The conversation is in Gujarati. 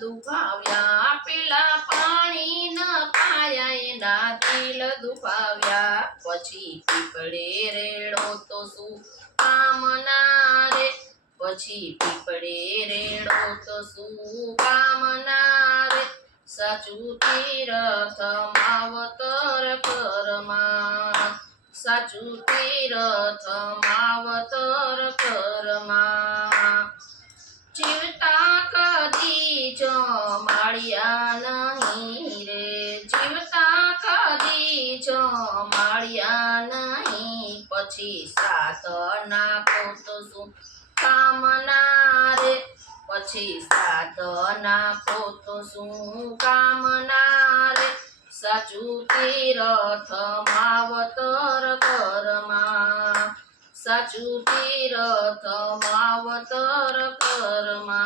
દુભાવ્યા, પેલા પાણી ન પાયા એના દિલ દુભાવ્યા. પછી પીપળે રેડો તો શું કામના રે, પછી પીપળે રેડો તો શું કામના રે. સાચું તીરથ માવતર કરમાં, સાચું તીરથ માવતર કરમાં. જીવતા કદી જમાડ્યા નહીં રે, જીવતા કદી જમાડ્યા નહીં. પછી સાથ નાખો તો શું કામના રે, પછી સાથ નાખો તો શું કામના રે. સાચું તીરથ માવતર કરમાં, સાચું તીરથ માવતર કરમાં.